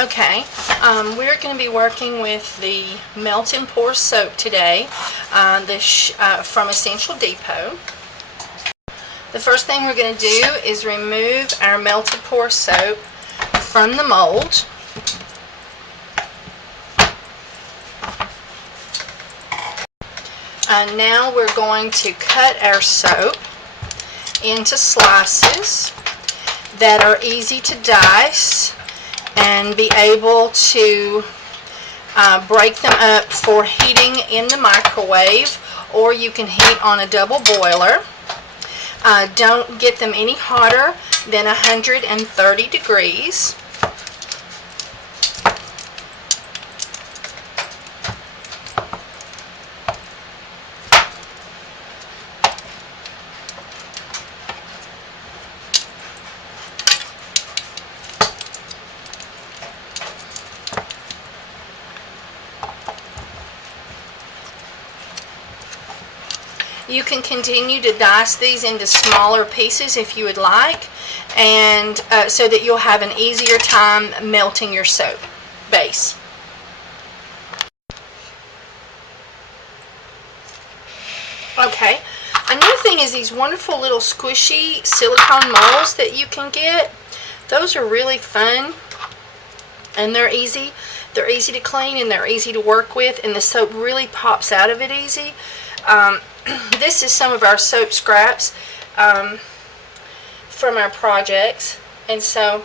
Okay, we're going to be working with the Melt and Pour soap today from Essential Depot. The first thing we're going to do is remove our Melt and Pour soap from the mold. Now we're going to cut our soap into slices that are easy to dice and be able to break them up for heating in the microwave, or you can heat on a double boiler. Don't get them any hotter than 130 degrees. You can continue to dice these into smaller pieces if you would like, and so that you'll have an easier time melting your soap base. Okay, another thing is these wonderful little squishy silicone molds that you can get. Those are really fun, and they're easy. They're easy to clean and they're easy to work with, and the soap really pops out of it easy. This is some of our soap scraps from our projects, and so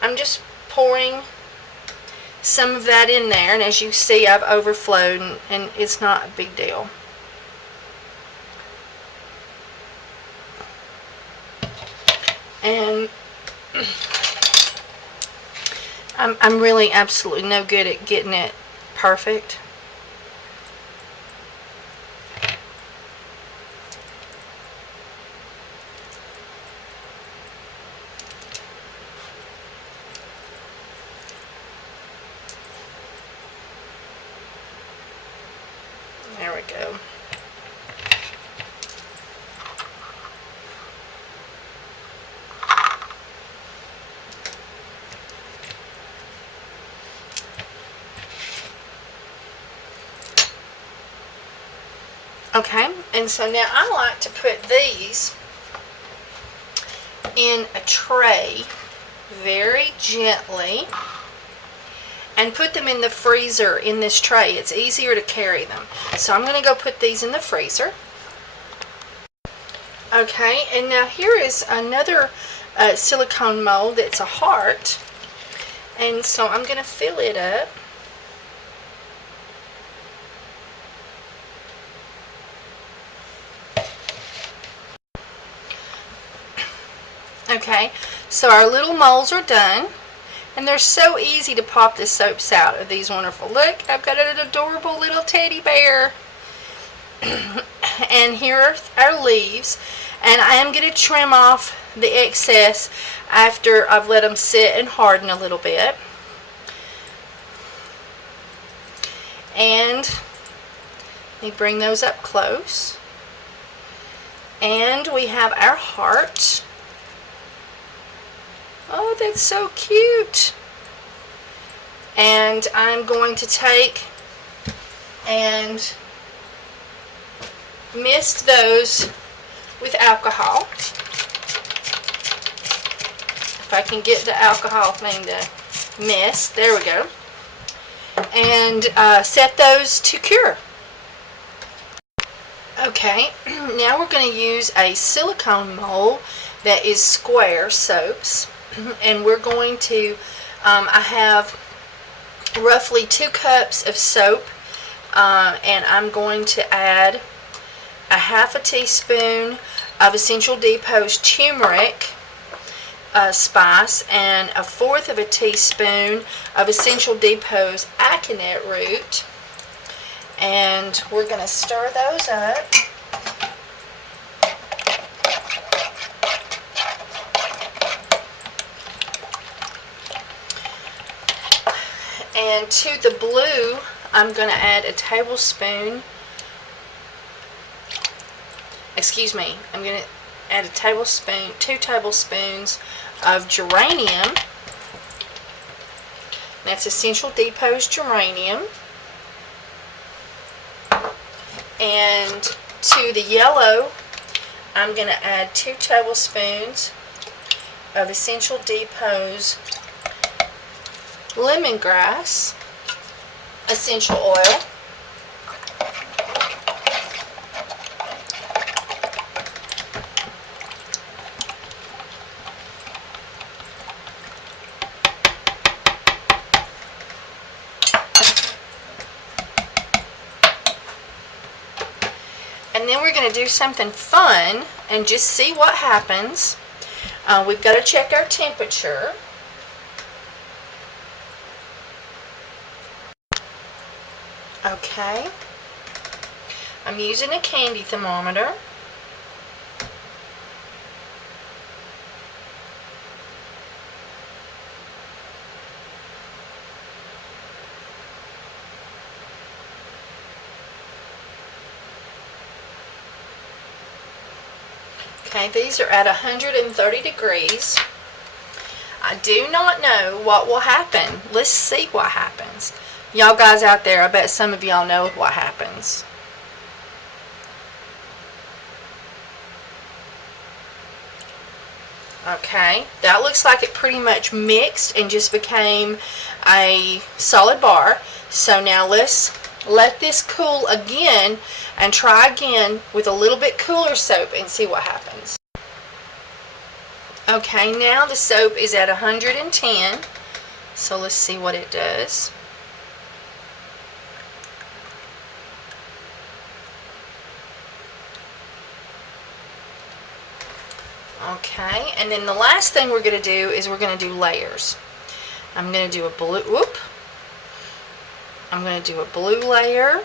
I'm just pouring some of that in there, and as you see, I've overflowed, and it's not a big deal. And I'm really absolutely no good at getting it perfect. There we go. Okay, and so now I like to put these in a tray very gently and put them in the freezer in this tray. It's easier to carry them. So I'm going to go put these in the freezer. Okay, and now here is another silicone mold that's a heart, and so I'm going to fill it up. Okay, so our little molds are done, and they're so easy to pop the soaps out of these wonderful. Look, I've got an adorable little teddy bear. And here are our leaves, and I am going to trim off the excess after I've let them sit and harden a little bit. And let me bring those up close. And we have our heart. Oh, that's so cute. And I'm going to take and mist those with alcohol. If I can get the alcohol thing to mist. There we go. And set those to cure. Okay, now we're going to use a silicone mold that is square soaps. And we're going to, I have roughly 2 cups of soap, and I'm going to add a half a teaspoon of Essential Depot's turmeric spice and a 1/4 of a teaspoon of Essential Depot's aconite root, and we're going to stir those up. And to the blue, I'm going to add a tablespoon, I'm going to add a tablespoon, 2 tablespoons of geranium. That's Essential Depot's geranium. And to the yellow, I'm going to add 2 tablespoons of Essential Depot's lemongrass essential oil. And then we're going to do something fun and just see what happens. We've got to check our temperature. Okay. I'm using a candy thermometer. Okay, these are at 130 degrees. I do not know what will happen. Let's see what happens. Y'all guys out there, I bet some of y'all know what happens. Okay, that looks like it pretty much mixed and just became a solid bar. So now let's let this cool again and try again with a little bit cooler soap and see what happens. Okay, now the soap is at 110, so let's see what it does. Okay, and then the last thing we're going to do is we're going to do layers. I'm going to do a blue, I'm going to do a blue layer.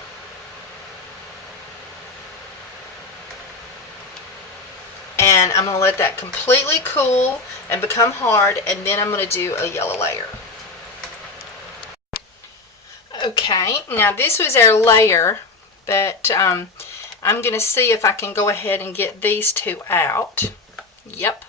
And I'm going to let that completely cool and become hard, and then I'm going to do a yellow layer. Okay, now this was our layer, but I'm going to see if I can go ahead and get these two out. Yep.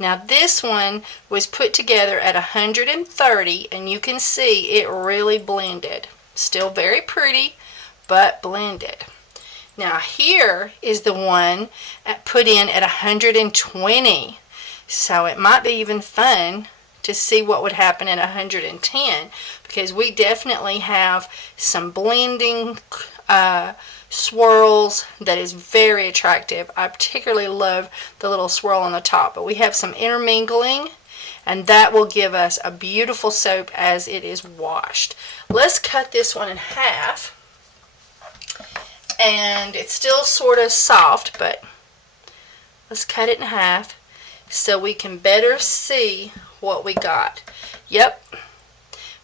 Now this one was put together at 130, and you can see it really blended. Still very pretty, but blended. Now here is the one put in at 120. So it might be even fun to see what would happen at 110, because we definitely have some blending swirls that is very attractive. I particularly love the little swirl on the top, but we have some intermingling, and that will give us a beautiful soap as it is washed. Let's cut this one in half, and it's still sort of soft, but let's cut it in half so we can better see what we got. Yep,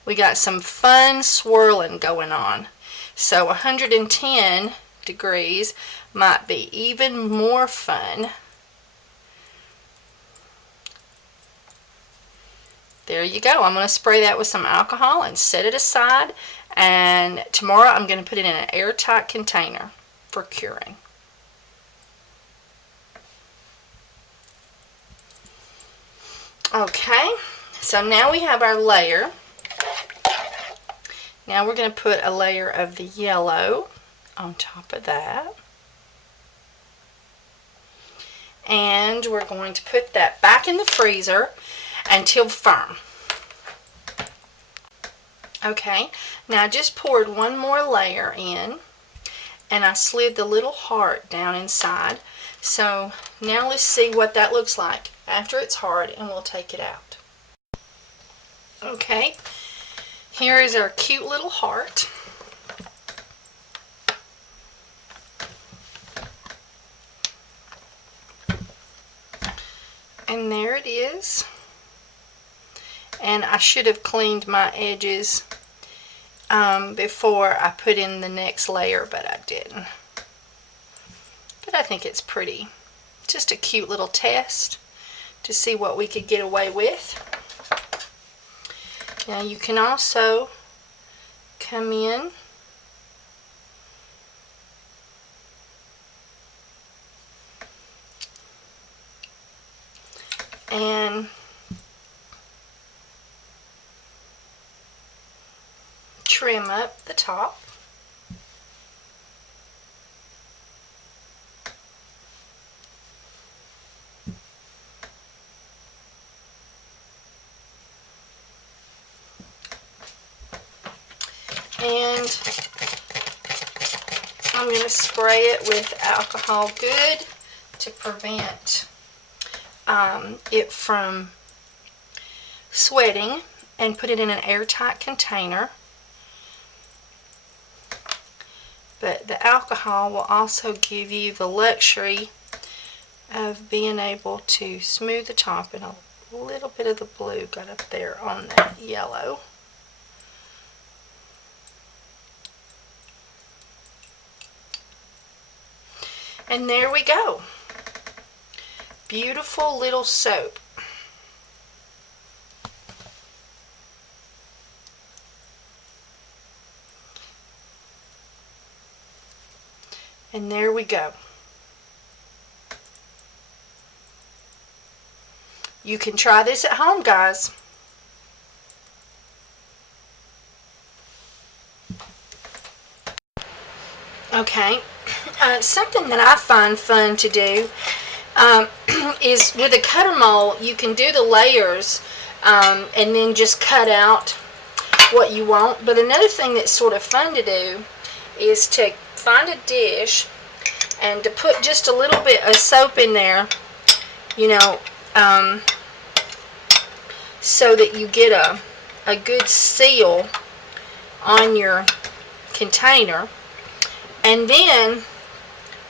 we got some fun swirling going on. So 110 degrees might be even more fun. There you go. I'm going to spray that with some alcohol and set it aside, and tomorrow I'm going to put it in an airtight container for curing. Okay, so now we have our layer. Now we're going to put a layer of the yellow on top of that. And we're going to put that back in the freezer until firm. Okay, now I just poured one more layer in, and I slid the little heart down inside. So now let's see what that looks like after it's hard, and we'll take it out. Okay, here is our cute little heart. And there it is. And I should have cleaned my edges before I put in the next layer, but I didn't. But I think it's pretty. Just a cute little test to see what we could get away with. Now you can also come in and trim up the top. And I'm going to spray it with alcohol good to prevent it from sweating, and put it in an airtight container. But the alcohol will also give you the luxury of being able to smooth the top, and a little bit of the blue got up there on that yellow. And there we go. Beautiful little soap. And there we go. You can try this at home, guys. Okay, something that I find fun to do is with a cutter mold, you can do the layers and then just cut out what you want. But another thing that's sort of fun to do is to find a dish and to put just a little bit of soap in there, you know, so that you get a good seal on your container, and then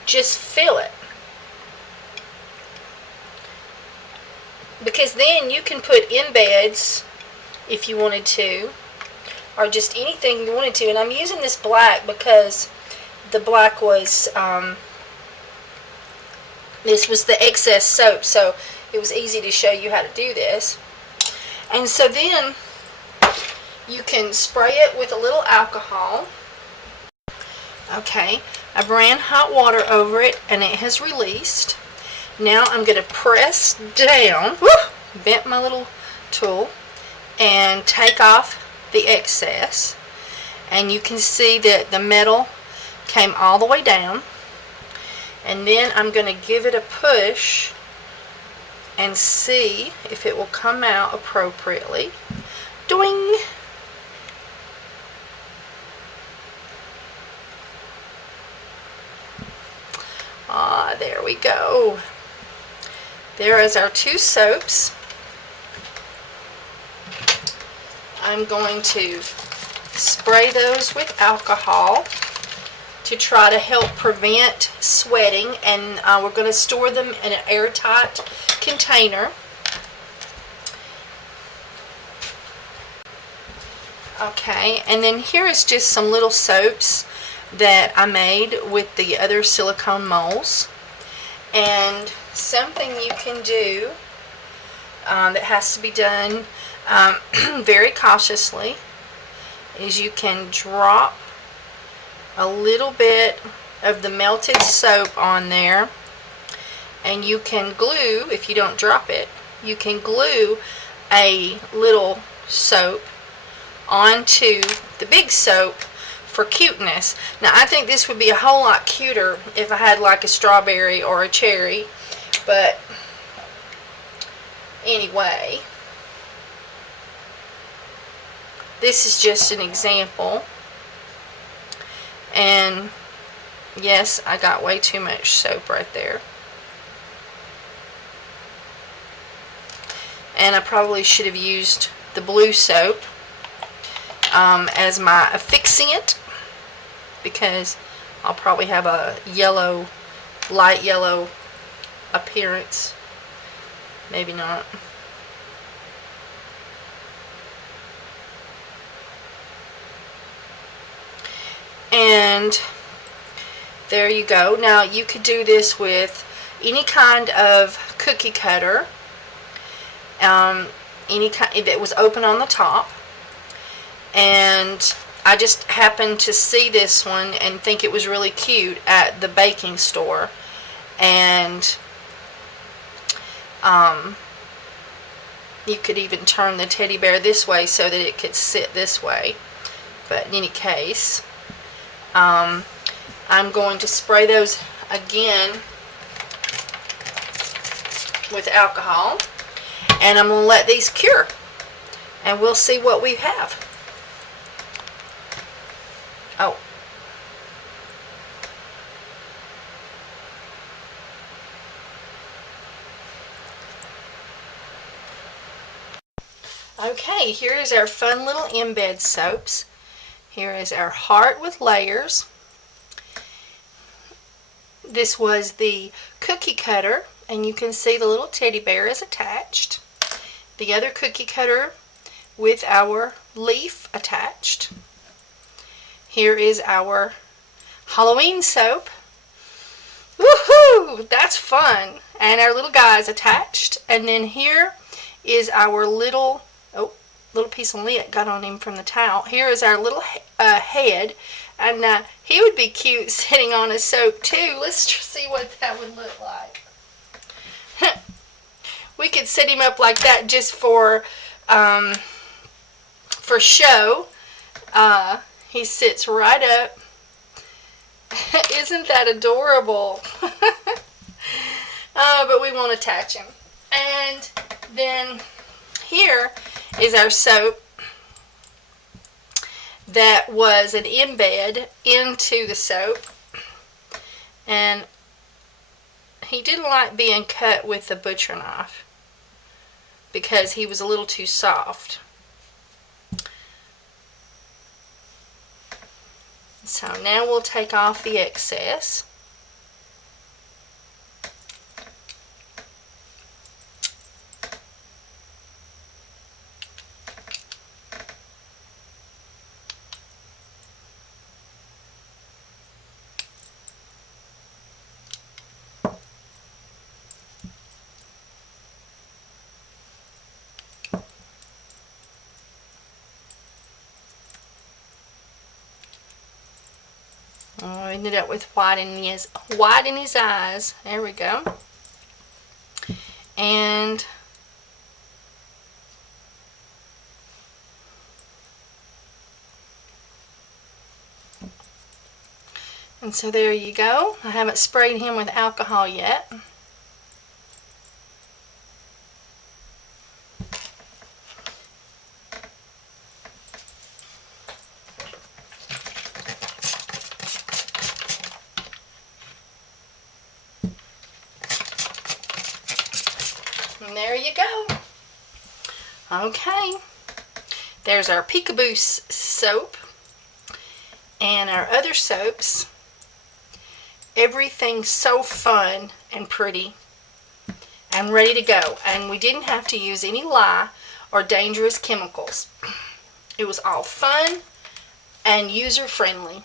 just fill it, because then you can put embeds if you wanted to, or just anything you wanted to. And I'm using this black because the black was this was the excess soap, so it was easy to show you how to do this. And so then you can spray it with a little alcohol. Okay, I've ran hot water over it and it has released. Now I'm going to press down, bent my little tool, and take off the excess. And you can see that the metal came all the way down. And then I'm going to give it a push and see if it will come out appropriately. Doing. There we go. There is our two soaps. I'm going to spray those with alcohol to try to help prevent sweating, and we're going to store them in an airtight container. Okay, and then here is just some little soaps that I made with the other silicone molds. And something you can do that has to be done very cautiously is you can drop a little bit of the melted soap on there, and you can glue, if you don't drop it, you can glue a little soap onto the big soap for cuteness. Now I think this would be a whole lot cuter if I had like a strawberry or a cherry, but anyway, this is just an example. And yes, I got way too much soap right there, and I probably should have used the blue soap as my affixiant, because I'll probably have a yellow, light yellow appearance. Maybe not. And there you go. Now you could do this with any kind of cookie cutter, any kind that was open on the top. And I just happened to see this one and think it was really cute at the baking store, and You could even turn the teddy bear this way so that it could sit this way. But in any case, I'm going to spray those again with alcohol, and I'm going to let these cure, and we'll see what we have. Oh. Okay, here is our fun little embed soaps. Here is our heart with layers. This was the cookie cutter, and you can see the little teddy bear is attached. The other cookie cutter with our leaf attached. Here is our Halloween soap. Woohoo! That's fun. And our little guys attached. And then here is our little piece of lint got on him from the towel. Here is our little head, and he would be cute sitting on a soap too. Let's see what that would look like. We could set him up like that just for show. He sits right up. Isn't that adorable? But we won't attach him. And then here is our soap that was an embed into the soap, and he didn't like being cut with the butcher knife because he was a little too soft. So now we'll take off the excess. I ended up with white in his eyes. There we go. And so there you go. I haven't sprayed him with alcohol yet. And there you go. Okay. There's our Peekaboo soap and our other soaps. Everything's so fun and pretty and ready to go. And we didn't have to use any lye or dangerous chemicals. It was all fun and user friendly.